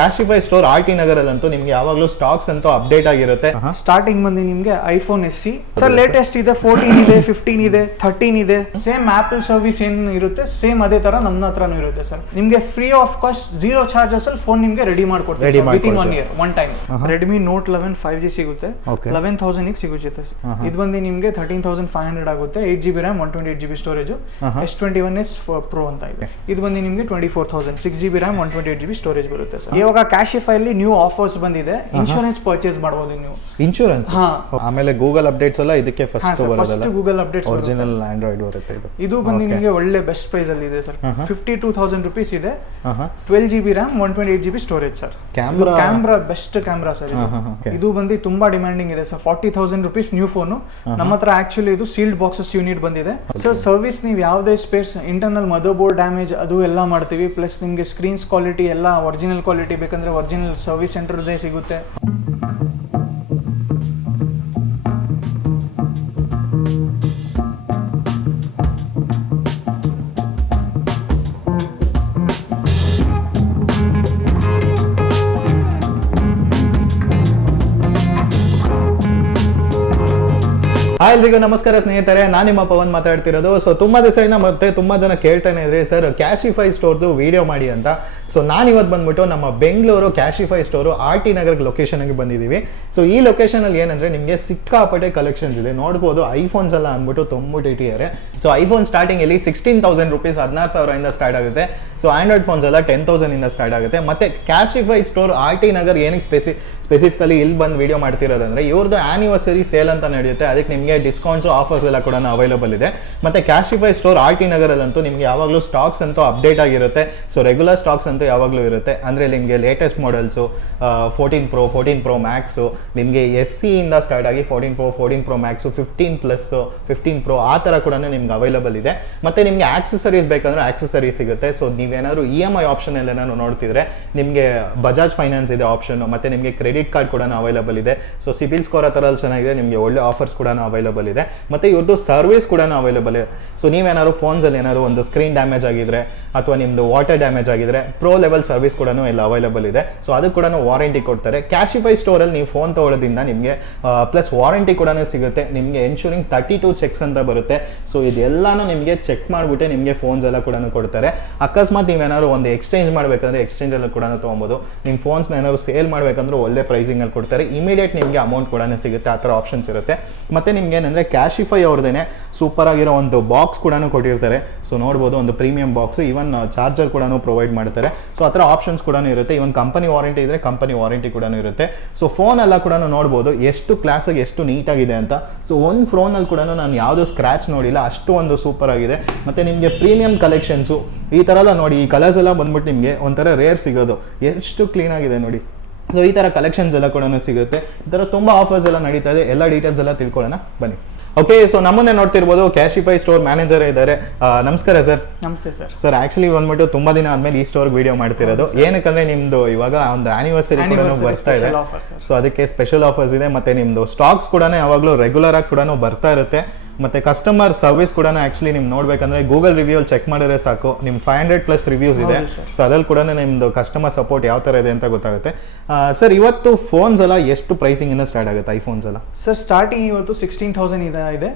Cashify store RT. ನಗರಲ್ಲಂತೂ ನಿಮ್ಗೆ ಯಾವಾಗಲೂ stocks ಅಂತೂ ಅಪ್ಡೇಟ್ ಆಗಿರುತ್ತೆ. ಸ್ಟಾರ್ಟಿಂಗ್ ಬಂದು ನಿಮಗೆ ಐಫೋನ್ SE ಸರ್ ಲೇಟೆಸ್ಟ್ ಇದೆ, 14 ಇದೆ, 15 ಇದೆ, 13 ಇದೆ. ಸೇಮ್ ಆಪಲ್ ಸರ್ವಿಸ್ ಏನ್ ಇರುತ್ತೆ ಸೇಮ್ ಅದೇ ತರ ನಮ್ಮ ಹತ್ರನೂ ಇರುತ್ತೆ ಸರ್. ನಿಮಗೆ ಫ್ರೀ ಆಫ್ ಕಾಸ್ಟ್ 0 ಚಾರ್ಜಸ್ ಅಲ್ಲಿ ಫೋನ್ ನಿಮಗೆ ರೆಡಿ ಮಾಡ್ಕೊಡ್ತೀವಿ within 1 year one time. Redmi note 11 5G ಸಿಗುತ್ತೆ, 11,000 ಗೆ ಸಿಗುತ್ತೆ. ಇದು ಬಂದು ನಿಮಗೆ 13,500 ಆಗುತ್ತೆ. 8GB RAM 128GB storage, S21s Pro ಅಂತ ಇದೆ. ಇದು ಬಂದು ನಿಮಗೆ 24,000 6GB RAM 128GB ಸ್ಟೋರೇಜ್ ಬರುತ್ತೆ ಸರ್. ಇವಾಗ ಕ್ಯಾಶಿಫೈ ಅಲ್ಲಿ ನ್ಯೂ ಆಫರ್ಸ್ ಬಂದಿದೆ, ಇನ್ಶೂರೆನ್ಸ್ ಪರ್ಚೇಸ್ ಮಾಡಬಹುದು ನೀವು. ಇನ್ಶೂರೆನ್ಸ್ ಆಮೇಲೆ ಗೂಗಲ್ ಅಪ್ಡೇಟ್ಸ್ ಎಲ್ಲ ಇದಕ್ಕೆ first Google updates original Android ಬರುತ್ತೆ. ಇದು ಬಂದು ನಿಮಗೆ ಒಳ್ಳೆ ಬೆಸ್ಟ್ ಪ್ರೈಸ್ ಅಲ್ಲಿ ಇದೆ ಸರ್. 52,000 ರೂಪೀಸ್ ಇದೆ, 12GB RAM 128GB storage sir. Camera best camera sir. ಇದು ಬಂದು ತುಂಬಾ ಡಿಮ್ಯಾಂಡಿಂಗ್ ಇದೆ ಸರ್. 40,000 rupees new phone. ನಮ್ಮ ಹತ್ರ ಆಕ್ಚುಲಿ ಇದು ಸೀಲ್ಡ್ ಬಾಕ್ಸಸ್ ಯೂನಿಟ್ ಬಂದಿದೆ ಸರ್. ಸರ್ವಿಸ್ ನೀವು ಯಾವುದೇ space internal mother board damage ಅದು ಎಲ್ಲ ಮಾಡ್ತೀವಿ. ಪ್ಲಸ್ ನಿಮಗೆ ಸ್ಕ್ರೀನ್ಸ್ ಕ್ವಾಲಿಟಿ ಎಲ್ಲ ಒರಿಜಿನಲ್ ಕ್ವಾಲಿಟಿ ಬೇಕಂದ್ರೆ ಒರಿಜಿನಲ್ ಸರ್ವಿಸ್ ಸೆಂಟರ್ ಸಿಗುತ್ತೆ. ಎಲ್ರಿಗೂ ನಮಸ್ಕಾರ ಸ್ನೇಹಿತರೆ, ನಾನು ನಿಮ್ಮ ಪವನ್ ಮಾತಾಡ್ತಿರೋದು. ಸೊ ತುಂಬಾ ದಿವಸದಿಂದ ಮತ್ತೆ ತುಂಬಾ ಜನ ಕೇಳ್ತಾನೆ ಇದ್ರಿ ಸರ್ ಕ್ಯಾಶಿಫೈ ಸ್ಟೋರ್ದು ವಿಡಿಯೋ ಮಾಡಿ ಅಂತ. ಸೊ ನಾನು ಇವತ್ತು ಬಂದ್ಬಿಟ್ಟು ನಮ್ಮ ಬೆಂಗಳೂರು ಕ್ಯಾಶಿಫೈ ಸ್ಟೋರು ಆರ್.ಟಿ. ನಗರ ಲೊಕೇಶನ್ಗೆ ಬಂದಿದ್ದೀವಿ. ಸೊ ಈ ಲೊಕೇಶನಲ್ಲಿ ಏನಂದ್ರೆ ನಿಮಗೆ ಸಿಕ್ಕಾಪಟ್ಟೆ ಕಲೆಕ್ಷನ್ಸ್ ಇದೆ. ನೋಡ್ಬೋದು ಐಫೋನ್ಸ್ ಎಲ್ಲ ಅಂದ್ಬಿಟ್ಟು ತುಂಬಿಟ್ಟಿದ್ದಾರೆ. ಸೊ ಐಫೋನ್ ಸ್ಟಾರ್ಟಿಂಗ್ ಇಲ್ಲಿ 16,000 ರೂಪೀಸ್ 16,000 ಸ್ಟಾರ್ಟ್ ಆಗುತ್ತೆ. ಸೊ ಆಂಡ್ರಾಯ್ಡ್ ಫೋನ್ಸ್ ಎಲ್ಲ 10,000 ಸ್ಟಾರ್ಟ್ ಆಗುತ್ತೆ. ಮತ್ತೆ ಕ್ಯಾಶಿಫೈ ಸ್ಟೋರ್ ಆರ್.ಟಿ. ನಗರ್ ಏನಕ್ಕೆ ಸ್ಪೆಸಿಫಿಕಲಿ ಇಲ್ಲಿ ಬಂದು ವಿಡಿಯೋ ಮಾಡ್ತಿರೋದಂದ್ರೆ ಇವ್ರದ್ದು ಆನಿವರ್ಸರಿ ಸೇಲ್ ಅಂತ ನಡೆಯುತ್ತೆ. ಅದಕ್ಕೆ ನಿಮಗೆ ಡಿಸ್ಕೌಂಟ್ಸ್ ಆಫರ್ಸ್ ಎಲ್ಲ ಕೂಡ ಅವೈಲೇಬಲ್ ಇದೆ. ಮತ್ತೆ ಕ್ಯಾಶಿಫೈ ಸ್ಟೋರ್ ಆರ್.ಟಿ. ನಗರಲ್ಲಂತೂ ನಿಮ್ಗೆ ಯಾವಾಗಲೂ ಸ್ಟಾಕ್ಸ್ ಅಂತೂ ಅಪ್ಡೇಟ್ ಆಗಿರುತ್ತೆ. ಸೊ ರೆಗ್ಯುಲರ್ ಸ್ಟಾಕ್ಸ್ ಅಂತೂ ಯಾವಾಗಲೂ ಇರುತ್ತೆ. ಅಂದರೆ ನಿಮಗೆ latest models 14 Pro 14 Pro Max ನಿಮಗೆ SE ಇಂದ ಸ್ಟಾರ್ಟ್ ಆಗಿ 14 Pro 14 Pro Max 15 15 Pro ಆ ಥರ ಕೂಡ ನಿಮ್ಗೆ ಅವೈಲೇಬಲ್ ಇದೆ. ಮತ್ತೆ ನಿಮಗೆ ಆಕ್ಸೆಸರೀಸ್ ಬೇಕಂದ್ರೆ ಆಕ್ಸೆಸರೀಸ್ ಸಿಗುತ್ತೆ. ಸೊ ನೀವೇನಾದ್ರು EMI ಆಪ್ಷನ್ ಎಲ್ಲ ಏನಾದ್ರು ನೋಡ್ತಿದ್ರೆ ನಿಮಗೆ ಬಜಾಜ್ ಫೈನಾನ್ಸ್ ಇದೆ ಆಪ್ಷನ್. ಮತ್ತೆ ನಿಮಗೆ ಕ್ರೆಡಿಟ್ ಕಾರ್ಡ್ ಕೂಡ ಅವೈಲೇಬಲ್ ಇದೆ. ಸೊ ಸಿಬಿಲ್ ಸ್ಕೋರ್ ಆ ಥರ ಚೆನ್ನಾಗಿದೆ, ನಿಮಗೆ ಒಳ್ಳೆ ಆಫರ್ಸ್ ಕೂಡ ಅವೈಲೇಬಲ್ ಇದೆ. ಮತ್ತೆ ಇವ್ರದ್ದು ಸರ್ವಿಸ್ ಕೂಡ ಅವೈಲೇಬಲ್ ಇದೆ. ಸೊ ನೀವೇನಾದ್ರು ಫೋನ್ಸಲ್ಲಿ ಏನಾದ್ರು ಒಂದು ಸ್ಕ್ರೀನ್ ಡ್ಯಾಮೇಜ್ ಆಗಿದ್ರೆ ಅಥವಾ ನಿಮ್ದು ವಾಟರ್ ಡ್ಯಾಮೇಜ್ ಆಗಿದ್ರೆ ಪ್ರೋ ಲೆವೆಲ್ ಸರ್ವಿಸ್ ಕೂಡ ಎಲ್ಲ ಅವೈಲೇಬಲ್ ಇದೆ. ಸೊ ಅದಕ್ಕೆ ಕೂಡ ವಾರಂಟಿ ಕೊಡ್ತಾರೆ. ಕ್ಯಾಶಿಫೈ ಸ್ಟೋರಲ್ಲಿ ನೀವು ಫೋನ್ ತಗೊಳ್ಳೋದ್ರಿಂದ ನಿಮಗೆ ಪ್ಲಸ್ ವಾರಂಟಿ ಕೂಡ ಸಿಗುತ್ತೆ. ನಿಮಗೆ ಇನ್ಶೂರಿಂಗ್ 32 ಚೆಕ್ಸ್ ಅಂತ ಬರುತ್ತೆ. ಸೊ ಇದೆಲ್ಲಾನು ನಿಮಗೆ ಚೆಕ್ ಮಾಡಿಬಿಟ್ಟೆ ನಿಮಗೆ ಫೋನ್ಸ್ ಎಲ್ಲ ಕೂಡ ಕೊಡ್ತಾರೆ. ಅಕಸ್ಮಾತ್ ನೀವೇನಾದ್ರು ಒಂದು ಎಕ್ಸ್ಚೇಂಜ್ ಮಾಡಬೇಕಂದ್ರೆ ಎಕ್ಸ್ಚೇಂಜ್ ಎಲ್ಲ ಕೂಡ ತೊಗೊಬೋದು. ನಿಮ್ಮ ಫೋನ್ಸ್ನ ಏನಾದ್ರು ಸೇಲ್ ಮಾಡಬೇಕಂದ್ರೆ ಒಳ್ಳೆ ಪ್ರೈಸಿಂಗಲ್ಲಿ ಕೊಡ್ತಾರೆ. ಇಮಿಡಿಯೇಟ್ ನಿಮಗೆ ಅಮೌಂಟ್ ಕೂಡ ಸಿಗುತ್ತೆ. ಆ ಥರ ಆಪ್ಷನ್ಸ್ ಇರುತ್ತೆ. ಮತ್ತೆ ನಿಮ್ಗೆ ಏನಂದರೆ ಕ್ಯಾಶಿಫೈ ಅವ್ರದ್ದೇನೆ ಸೂಪರ್ ಆಗಿರೋ ಒಂದು ಬಾಕ್ಸ್ ಕೂಡ ಕೊಟ್ಟಿರ್ತಾರೆ. ಸೊ ನೋಡ್ಬೋದು ಒಂದು ಪ್ರೀಮಿಯಂ ಬಾಕ್ಸ್, ಈವನ್ ಚಾರ್ಜರ್ ಕೂಡ ಪ್ರೊವೈಡ್ ಮಾಡ್ತಾರೆ. ಸೊ ಆ ಥರ ಆಪ್ಷನ್ಸ್ ಕೂಡ ಇರುತ್ತೆ. ಈವನ್ ಕಂಪನಿ ವಾರಂಟಿ ಇದ್ರೆ ಕಂಪನಿ ವಾರಂಟಿ ಕೂಡ ಇರುತ್ತೆ. ಸೊ ಫೋನ್ ಎಲ್ಲ ಕೂಡ ನೋಡ್ಬೋದು ಎಷ್ಟು ಕ್ಲಾಸಾಗಿ ಎಷ್ಟು ನೀಟಾಗಿದೆ ಅಂತ. ಸೊ ಒಂದು ಫೋನಲ್ಲಿ ಕೂಡ ನಾನು ಯಾವುದೋ ಸ್ಕ್ರ್ಯಾಚ್ ನೋಡಿಲ್ಲ, ಅಷ್ಟು ಒಂದು ಸೂಪರ್ ಆಗಿದೆ. ಮತ್ತು ನಿಮಗೆ ಪ್ರೀಮಿಯಂ ಕಲೆಕ್ಷನ್ಸು ಈ ಥರ ಎಲ್ಲ ನೋಡಿ, ಈ ಕಲರ್ಸ್ ಎಲ್ಲ ಬಂದ್ಬಿಟ್ಟು ನಿಮಗೆ ಒಂಥರ ರೇರ್ ಸಿಗೋದು, ಎಷ್ಟು ಕ್ಲೀನಾಗಿದೆ ನೋಡಿ. ಸೊ ಈ ಥರ ಕಲೆಕ್ಷನ್ಸ್ ಎಲ್ಲ ಕೂಡ ಸಿಗುತ್ತೆ. ಈ ಥರ ತುಂಬ ಆಫರ್ಸ್ ಎಲ್ಲ ನಡೀತಾ ಇದೆ. ಎಲ್ಲ ಡೀಟೇಲ್ಸ್ ಎಲ್ಲ ತಿಳ್ಕೊಳ್ಳೋಣ ಬನ್ನಿ. ಓಕೆ, ಸೊ ನಮ್ಮನ್ನೇ ನೋಡ್ತಿರ್ಬೋದು ಕ್ಯಾಶಿಫೈ ಸ್ಟೋರ್ ಮ್ಯಾನೇಜರ್ ಇದ್ದಾರೆ. ನಮಸ್ಕಾರ ಸರ್. ನಮಸ್ತೆ ಸರ್. ಸರ್ ಆಕ್ಚುಲಿ ಬಂದ್ಬಿಟ್ಟು ತುಂಬಾ ದಿನ ಆದ್ಮೇಲೆ ಈ ಸ್ಟೋರ್ ವಿಡಿಯೋ ಮಾಡ್ತಿರೋದು. ಏನಕ್ಕಂದ್ರೆ ನಿಮ್ದು ಇವಾಗ ಒಂದು ಆನಿವರ್ಸರಿ ಕೂಡ ಬರ್ತಾ ಇದೆ. ಸೊ ಅದಕ್ಕೆ ಸ್ಪೆಷಲ್ ಆಫರ್ಸ್ ಇದೆ. ಮತ್ತೆ ನಿಮ್ದು ಸ್ಟಾಕ್ಸ್ ಕೂಡ ಯಾವಾಗಲೂ ರೆಗ್ಯುಲರ್ ಆಗಿ ಕೂಡ ಬರ್ತಾ ಇರುತ್ತೆ. ಮತ್ತೆ ಕಸ್ಟಮರ್ ಸರ್ವಿಸ್ ಕೂಡ ಆಕ್ಚುಲಿ ನಿಮ್ಗೆ ನೋಡ್ಬೇಕಂದ್ರೆ ಗೂಗಲ್ ರಿವ್ಯೂ ಚೆಕ್ ಮಾಡಿದ್ರೆ ಸಾಕು, ನಿಮ್ 500+ ರಿವ್ಯೂಸ್ ಇದೆ. ಸೊ ಅದ್ರಲ್ಲಿ ಕೂಡ ನಿಮ್ದು ಕಸ್ಟಮರ್ ಸಪೋರ್ಟ್ ಯಾವ ತರ ಇದೆ ಅಂತ ಗೊತ್ತಾಗುತ್ತೆ. ಸರ್ ಇವತ್ತು ಫೋನ್ಸ್ ಎಲ್ಲ ಎಷ್ಟು ಪ್ರೈಸಿಂಗ್ ಇಂದ ಸ್ಟಾರ್ಟ್ ಆಗುತ್ತೆ ಐಫೋನ್ಸ್ ಎಲ್ಲ? ಸರ್ ಸ್ಟಾರ್ಟಿಂಗ್ ಇವತ್ತು 16,000 ಇದೆ.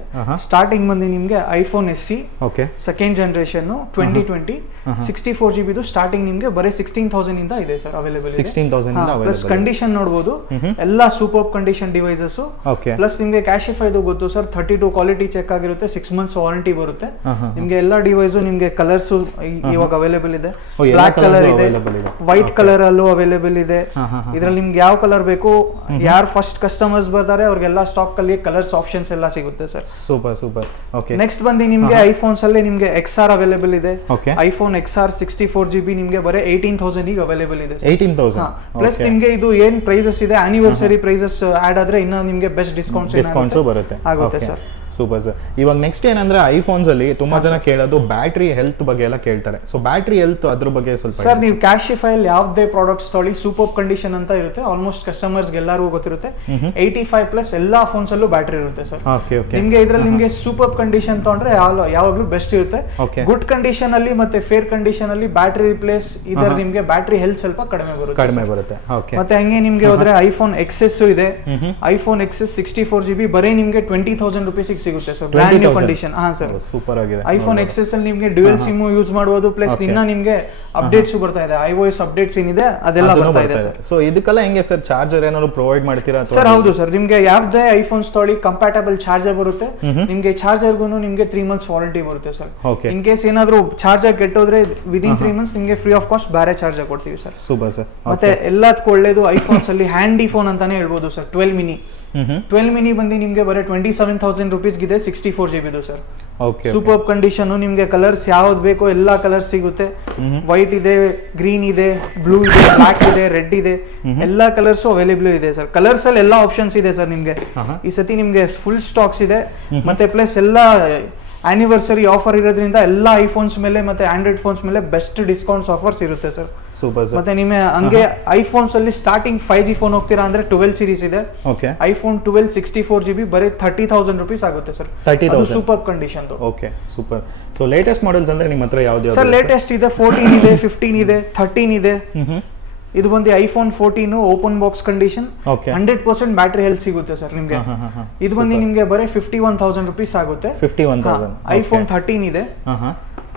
ಸ್ಟಾರ್ಟಿಂಗ್ ಬಂದು ನಿಮ್ಗೆ iPhone SE okay second generation 2020 64GB starting ನಿಮ್ಗೆ ಬರೀ 16,000 ಇಂದ ಇದೆ ಸರ್ ಅವೈಲೇಬಲ್. 16,000 ಇಂದ ಪ್ಲಸ್ ಕಂಡೀಷನ್ ನೋಡಬಹುದು, ಎಲ್ಲ ಸೂಪರ್ ಕಂಡೀಷನ್ ಡಿವೈಸಸ್. ಪ್ಲಸ್ ನಿಮ್ಗೆ ಕ್ಯಾಶಿಫೈ ಗೊತ್ತು ಸರ್, 32 ಕ್ವಾಲಿಟಿ ಚೆಕ್ ಆಗಿರುತ್ತೆ, 6 months ವಾರಂಟಿ ಬರುತ್ತೆ. ನಿಮ್ಗೆ ಎಲ್ಲ ಡಿವೈಸ್ ನಿಮ್ಗೆ ಕಲರ್ಸ್ ಇವಾಗ ಅವೈಲೇಬಲ್ ಇದೆ. ಬ್ಲಾಕ್ ಕಲರ್ ಇದೆ, ವೈಟ್ ಕಲರ್ ಅಲ್ಲೂ ಅವೈಲೇಬಲ್ ಇದೆ. ಇದ್ರಲ್ಲಿ ನಿಮ್ಗೆ ಯಾವ ಕಲರ್ ಬೇಕು, ಯಾರು ಫಸ್ಟ್ ಕಸ್ಟಮರ್ಸ್ ಬರ್ತಾರೆ ಅವ್ರಿಗೆಲ್ಲ ಸ್ಟಾಕ್ ಅಲ್ಲಿ ಕಲರ್ಸ್ ಆಪ್ಷನ್ಸ್ ಎಲ್ಲ ಸಿಗುತ್ತೆ sir. Super super. Okay, next ಬಂದು ನಿಮ್ಗೆ ಐಫೋನ್ಸ್ ಅಲ್ಲಿ ನಿಮ್ಗೆ XR ಅವೈಲೇಬಲ್ ಇದೆ. ಐಫೋನ್ XR 64GB ನಿಮ್ಗೆ ಬರೀ 18,000 ಈಗ ಅವೈಲೇಬಲ್ ಇದೆ. 18,000 ಪ್ಲಸ್ ನಿಮ್ಗೆ ಇದು ಏನ್ ಪ್ರೈಸಸ್ ಇದೆ ಆನಿವರ್ಸರಿ ಪ್ರೈಸಸ್ ಆಡ್ ಆದ್ರೆ ಇನ್ನ ನಿಮ್ಗೆ ಬೆಸ್ಟ್ ಡಿಸ್ಕೌಂಟ್ಸ್ ಬರುತ್ತೆ ಆಗುತ್ತೆ ಸರ್. Super sir. ಇವಾಗ ನೆಕ್ಸ್ಟ್ ಏನಂದ್ರೆ ಐಫೋನ್ಸ್ ಅಲ್ಲಿ ತುಂಬಾ ಜನ ಕೇಳೋದು ಬ್ಯಾಟ್ರಿ ಹೆಲ್ತ್ ಬಗ್ಗೆ ಎಲ್ಲ ಕೇಳ್ತಾರೆ. ಸೊ ಬ್ಯಾಟ್ರಿ ಹೆಲ್ತ್ ಅದ್ರ ಬಗ್ಗೆ ಸ್ವಲ್ಪ ಸರ್ ನೀವು ಕ್ಯಾಶಿಫೈ ಅಲ್ಲಿ ಯಾವ್ದೇ ಪ್ರಾಡಕ್ಟ್ಸ್ ತೊಗೊಳ್ಳಿ ಸೂಪರ್ ಕಂಡೀಷನ್ ಅಂತ ಇರುತ್ತೆ. ಆಲ್ಮೋಸ್ಟ್ ಕಸ್ಟಮರ್ಸ್ ಎಲ್ಲರಿಗೂ ಗೊತ್ತಿರುತ್ತೆ. 85+ ಎಲ್ಲಾ ಫೋನ್ಸ್ ಅಲ್ಲೂ ಬ್ಯಾಟ್ರಿ ಇರುತ್ತೆ ಸರ್. ನಿಮ್ಗೆ ಇದ್ರಲ್ಲಿ ನಿಮ್ಗೆ ಸೂಪರ್ ಕಂಡೀಷನ್ ತಗೊಂಡ್ರೆ ಯಾವಾಗ್ಲೂ ಬೆಸ್ಟ್ ಇರುತ್ತೆ. ಗುಡ್ ಕಂಡೀಷನ್ ಅಲ್ಲಿ ಮತ್ತೆ ಫೇರ್ ಕಂಡೀಷನ್ ಅಲ್ಲಿ ಬ್ಯಾಟ್ರಿ ರಿಪ್ಲೇಸ್ ಇದರ ನಿಮ್ಗೆ ಬ್ಯಾಟ್ರಿ ಹೆಲ್ತ್ ಸ್ವಲ್ಪ ಕಡಿಮೆ ಬರುತ್ತೆ. ಮತ್ತೆ ಹಂಗೆ ನಿಮ್ಗೆ ಹೋದ್ರೆ ಐಫೋನ್ ಎಕ್ಸೆಸ್ ಇದೆ. ಐಫೋನ್ ಎಕ್ಸೆಸ್ 64GB ಬರೀ ನಿಮ್ಗೆ 20,000 ರೂಪೀಸ್ ಸಿಗುತ್ತೆ ಸರ್. Brand new condition. ಹಾ ಸರ್, ಸೂಪರ್ ಆಗಿದೆ. ಐಫೋನ್ ಎಕ್ಸೆಸ್ ಅಲ್ಲಿ ನಿಮ್ಗೆ ಡ್ಯುಯಲ್ ಸಿಮ್ ಯೂಸ್ ಮಾಡಬಹುದು. ಪ್ಲಸ್ ಇನ್ನ ನಿಮ್ಗೆ ಅಪ್ಡೇಟ್ಸ್ ಬರ್ತಾ ಇದೆ. iOS ಅಪ್ಡೇಟ್ಸ್ ಏನಿದೆ ಅದೆಲ್ಲ ಬರ್ತಾ ಇದೆ ಸರ್. ಸೊ ಇದಕ್ಕೆಲ್ಲ ಹೆಂಗೆ ಸರ್ ಚಾರ್ಜರ್ ಏನಾದ್ರು ಪ್ರೊವೈಡ್ ಮಾಡ್ತೀರಾ ಸರ್? ಹೌದು ಸರ್, ನಿಮ್ಗೆ ಯಾವ್ದೇ ಐಫೋನ್ಸ್ ತೊಗೊಳ್ಳಿ ಕಂಪ್ಯಾಟಬಲ್ ಚಾರ್ಜರ್ ಬರುತ್ತೆ. ನಿಮ್ಗೆ ಚಾರ್ಜರ್ಗೂ ನಿಮ್ಗೆ 3 months ವಾರಂಟಿ ಬರುತ್ತೆ ಸರ್. ಇನ್ ಕೇಸ್ ಏನಾದ್ರು ಚಾರ್ಜರ್ ಕೆಟ್ಟೋದ್ರೆ ವಿದಿನ್ 3 months ನಿಮ್ಗೆ ಫ್ರೀ ಆಫ್ ಕಾಸ್ಟ್ ಬೇರೆ ಚಾರ್ಜರ್ ಕೊಡ್ತೀವಿ ಸರ್. Super sir. ಮತ್ತೆ ಎಲ್ಲದಕ್ಕೂ ಒಳ್ಳೇದು ಐಫೋನ್ಸ್ ಅಲ್ಲಿ ಹ್ಯಾಂಡಿ ಫೋನ್ ಅಂತಾನೆ ಹೇಳ್ಬೋದು ಸರ್. 12 mini 12 mini ಬಂದು ನಿಮ್ಗೆ ಬರೀ 27,000 ರೂಪೀಸ್ ಇದೆ. 64GB sir. Super condition. ನಿಮ್ಗೆ ಕಲರ್ಸ್ ಯಾವ್ದು ಬೇಕೋ ಎಲ್ಲಾ ಕಲರ್ಸ್ ಸಿಗುತ್ತೆ. ವೈಟ್ ಇದೆ, ಗ್ರೀನ್ ಇದೆ, ಬ್ಲೂ ಇದೆ, ಬ್ಲಾಕ್ ಇದೆ, ರೆಡ್ ಇದೆ, ಎಲ್ಲಾ ಕಲರ್ಸ್ ಅವೈಲೇಬಲ್ ಇದೆ ಸರ್. ಕಲರ್ಸ್ ಅಲ್ಲಿ ಎಲ್ಲಾ ಆಪ್ಷನ್ಸ್ ಇದೆ ಸರ್. ನಿಮ್ಗೆ ಈ ಸತಿ ನಿಮ್ಗೆ ಫುಲ್ ಸ್ಟಾಕ್ಸ್ ಇದೆ. ಮತ್ತೆ ಪ್ಲಸ್ ಎಲ್ಲಾ ಆನಿವರ್ಸರಿ ಆಫರ್ ಇರೋದ್ರಿಂದ ಎಲ್ಲಾ ಐಫೋನ್ಸ್ ಮೇಲೆ ಮತ್ತೆ ಆಂಡ್ರಾಯ್ಡ್ ಫೋನ್ಸ್ ಮೇಲೆ ಬೆಸ್ಟ್ ಡಿಸ್ಕೌಂಟ್ಸ್ ಆಫರ್ಸ್ ಇರುತ್ತೆ ಸರ್. Super sir. ಮತ್ತೆ ನಿಮಗೆ ಹಂಗೆ ಐಫೋನ್ಸ್ ಅಲ್ಲಿ ಸ್ಟಾರ್ಟಿಂಗ್ 5G ಫೋನ್ ಹೋಗ್ತೀರಾ ಅಂದ್ರೆ 12 ಸೀರೀಸ್ ಇದೆ. ಐಫೋನ್ 12 64GB ಬರೀ 30,000 ರೂಪೀಸ್ ಆಗುತ್ತೆ sir. 30,000 super condition. Okay, super. So latest models ಅಂದ್ರೆ ನಿಮ್ಮ ಹತ್ರ ಯಾವ್ದು ಸರ್? ಲೇಟೆಸ್ಟ್ ಇದೆ 14 ಇದೆ, 15 ಇದೆ, 13 ಇದೆ. ಇದು ಬಂದು iPhone 14 open box condition. 100% battery health ಸಿಗುತ್ತೆ ಸರ್ ನಿಮ್ಗೆ. ಇದು ಬಂದು ನಿಮ್ಗೆ ಬರೀ 51,000 ರೂಪೀಸ್ ಆಗುತ್ತೆ. 51,000. ಐಫೋನ್ 13 ಇದೆ.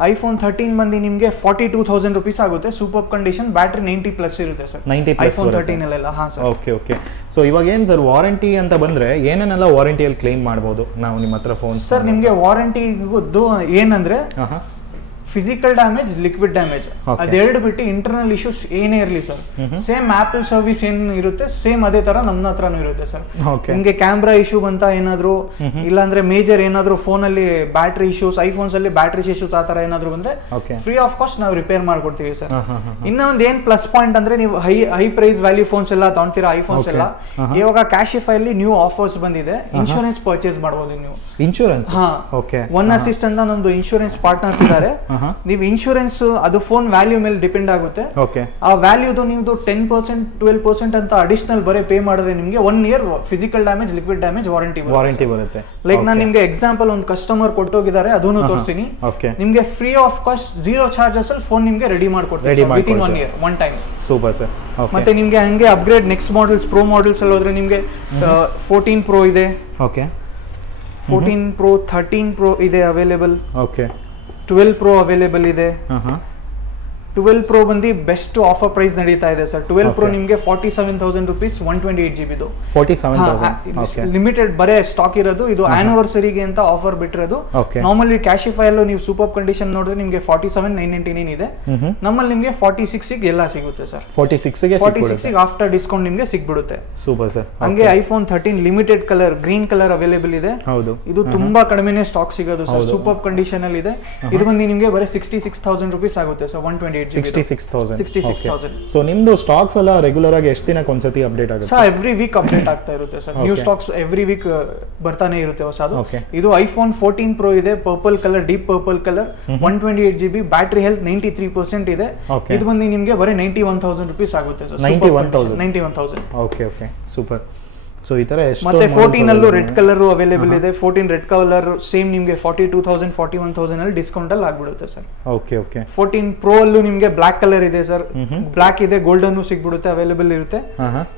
ಐಫೋನ್ 13 ಬಂದು ನಿಮ್ಗೆ 42,000 ರೂಪೀಸ್ ಆಗುತ್ತೆ. ಸೂಪರ್ ಕಂಡೀಷನ್, ಬ್ಯಾಟ್ರಿ 90+ ಇರುತ್ತೆ ಸರ್. 90+ ಐಫೋನ್ 13 ಅಲ್ಲೆಲ್ಲ. ಹಾ ಸರ್. ಓಕೆ. ಸೊ ಇವಾಗ ಏನ್ ಸರ್ ವಾರಂಟಿ ಅಂತ ಬಂದ್ರೆ ಏನೇನೆಲ್ಲ ವಾರಂಟಿಯಲ್ಲಿ ಕ್ಲೈಮ್ ಮಾಡಬಹುದು ನಾವು ನಿಮ್ಮ ಹತ್ರ ಫೋನ್? ಸರ್ ನಿಮ್ಗೆ ವಾರಂಟಿ ಏನಂದ್ರೆ ಫಿಸಿಕಲ್ ಡ್ಯಾಮೇಜ್, ಲಿಕ್ವಿಡ್ ಡ್ಯಾಮೇಜ್ ಅದೆರಡು ಬಿಟ್ಟು ಇಂಟರ್ನಲ್ ಇಶ್ಯೂಸ್ ಏನೇ ಇರಲಿ ಸರ್, ಸೇಮ್ ಆಪಲ್ ಸರ್ವಿಸ್ ಏನ್ ಇರುತ್ತೆ ಸೇಮ್ ಅದೇ ತರ ನಮ್ಮ ಹತ್ರನೂ ಇರುತ್ತೆ ಸರ್. ನಿಮ್ಗೆ ಕ್ಯಾಮ್ರಾ ಇಶ್ಯೂ ಬಂತ ಏನಾದ್ರು, ಇಲ್ಲಾಂದ್ರೆ ಮೇಜರ್ ಏನಾದ್ರು ಫೋನ್ ಅಲ್ಲಿ ಬ್ಯಾಟ್ರಿ ಇಶ್ಯೂಸ್, ಐಫೋನ್ಸ್ ಅಲ್ಲಿ ಬ್ಯಾಟ್ರಿ ಇಶ್ಯೂಸ್ ಆತರ ಏನಾದ್ರು ಬಂದ್ರೆ ಫ್ರೀ ಆಫ್ ಕಾಸ್ಟ್ ನಾವು ರಿಪೇರ್ ಮಾಡ್ಕೊಡ್ತೀವಿ ಸರ್. ಇನ್ನೊಂದ್ ಏನ್ ಪ್ಲಸ್ ಪಾಯಿಂಟ್ ಅಂದ್ರೆ ನೀವು ಹೈ ಪ್ರೈಸ್ ವ್ಯಾಲ್ಯೂ ಫೋನ್ಸ್ ಎಲ್ಲ ತಗೊಂತೀರಾ ಐಫೋನ್ಸ್ ಎಲ್ಲ, ಇವಾಗ ಕ್ಯಾಶಿಫೈ ಅಲ್ಲಿ ನ್ಯೂ ಆಫರ್ಸ್ ಬಂದಿದೆ. ಇನ್ಶೂರೆನ್ಸ್ ಪರ್ಚೇಸ್ ಮಾಡಬಹುದು ನೀವು. ಇನ್ಶೂರೆನ್ಸ್? ಒನ್ ಅಸಿಸ್ಟ್ ಅಂತ ನಮ್ದು ಇನ್ಶೂರೆನ್ಸ್ ಪಾರ್ಟ್ನರ್ಸ್ ಇದ್ದಾರೆ. ನೀವು ಇನ್ಶೂರೆನ್ಸ್ ಅದು ಫೋನ್ ವ್ಯಾಲ್ಯೂ ಮೇಲೆ ಡಿಪೆಂಡ್ ಆಗುತ್ತೆ. ಆ ವ್ಯಾಲ್ಯೂದು ನೀವು 10% 12% ಅಂತ ಅಡಿಷನಲ್ ಬರೀ ಪೇ ಮಾಡಿದ್ರೆ ನಿಮ್ಗೆ 1 year physical damage, liquid damage warranty ಬರುತ್ತೆ. ಲೈಕ್ ನಾನು ನಿಮ್ಗೆ ಎಕ್ಸಾಂಪಲ್ ಒಂದು ಕಸ್ಟಮರ್ ಕೊಟ್ಟೋಗಿದ್ದಾರೆ, ಅದನ್ನು ತೋರಿಸ್ತೀನಿ. ನಿಮ್ಗೆ ಫ್ರೀ ಆಫ್ ಕಾಸ್ಟ್ 0 ಚಾರ್ಜಸ್ ಅಲ್ಲಿ ಫೋನ್ ನಿಮ್ಗೆ ರೆಡಿ ಮಾಡ್ಕೊಡ್ತೀವಿ within 1 year, one time. Super sir. ಮತ್ತೆ ನಿಮ್ಗೆ ಹಂಗೆ upgrade next models, pro models ಅಲ್ಲಿ ಹೋದ್ರೆ ನಿಮ್ಗೆ 14 Pro ಇದೆ. 14 Pro, 13 Pro ಇದೆ ಅವೈಲೇಬಲ್. 12 Pro ಅವೈಲೇಬಲ್ ಇದೆ. 12 Pro ಬಂದು ಬೆಸ್ಟ್ ಆಫರ್ ಪ್ರೈಸ್ ನಡೀತಾ ಇದೆ ಸರ್. 12 Pro ನಿಮಗೆ 47,000 ರೂಪೀಸ್, 128GB. 47,000 ಲಿಮಿಟೆಡ್ ಬರೇ ಸ್ಟಾಕ್ ಇರೋದು. ಇದು ಆನಿವರ್ಸರಿಗೆ ಅಂತ ಆಫರ್ ಬಿಟ್ಟಿರೋದು. ನಾರ್ಮಲಿ ಕ್ಯಾಶಿಫೈ ಅಲ್ಲೂ ನೀವು ಸೂಪರ್ ಕಂಡೀಷನ್ ನೋಡಿದ್ರೆ ನಿಮ್ಗೆ 47,999 ಇದೆ. ನಮ್ಮಲ್ಲಿ ನಿಮ್ಗೆ 46 ಎಲ್ಲ ಸಿಗುತ್ತೆ ಸರ್. 46 ಆಫ್ಟರ್ ಡಿಸ್ಕೌಂಟ್ ನಿಮ್ಗೆ ಸಿಗ್ಬಿಡುತ್ತೆ. Super sir. ಹಂಗೆ iPhone 13 limited colour, green colour available ಇದೆ. ಇದು ತುಂಬಾ ಕಡಿಮೆನೆ ಸ್ಟಾಕ್ ಸಿಗೋದು ಸರ್. ಸೂಪರ್ ಕಂಡೀಷನ್ ಅಲ್ಲಿ ಇದೆ. ಇದು ಬಂದು ನಿಮ್ಗೆ ಬರೀ 66,000 ರೂಪೀಸ್ ಆಗುತ್ತೆ ಸರ್. 66,000. ಸೊ ನಿಮ್ದು ಸ್ಟಾಕ್ಸ್ ಎಲ್ಲ ರೆಗ್ಯುಲರ್ ಆಗಿ ಎಷ್ಟು ದಿನಕ್ಕೆ ಒಂದ್ಸತಿ ಅಪ್ಡೇಟ್ ಆಗುತ್ತೆ ಸರ್? ಎವ್ರಿ ವೀಕ್ ಅಪ್ಡೇಟ್ ಆಗ್ತಾ ಇರುತ್ತೆ sir. New stocks every week ಬರ್ತಾನೆ ಇರುತ್ತೆ ಹೊಸದು. ಇದು ಐಫೋನ್ 14 Pro ಇದೆ, purple colour, deep purple colour, 128GB, battery health 93% ಇದೆ. ಇದು ಬಂದು ನಿಮ್ಗೆ ಬರೀ 91,000 ರೂಪೀಸ್ ಆಗುತ್ತೆ ಸರ್. 91,000. Okay, super. ಸೊ ಈ ತರ ಮತ್ತೆ 14 ಅಲ್ಲೂ ರೆಡ್ ಕಲರ್ ಅವೈಲೇಬಲ್ ಇದೆ. 14 ರೆಡ್ ಕಲರ್ ಸೇಮ್ ನಿಮ್ಗೆ 42,000 41,000 ಅಲ್ಲಿ ಡಿಸ್ಕೌಂಟ್ ಅಲ್ಲಿ ಆಗ್ಬಿಡುತ್ತೆ ಸರ್. 14 Pro ಅಲ್ಲೂ ನಿಮ್ಗೆ ಬ್ಲಾಕ್ ಕಲರ್ ಇದೆ ಸರ್. ಬ್ಲಾಕ್ ಇದೆ, ಗೋಲ್ಡನ್ ಸಿಗ್ಬಿಡುತ್ತೆ, ಅವೈಲೇಬಲ್ ಇರುತ್ತೆ.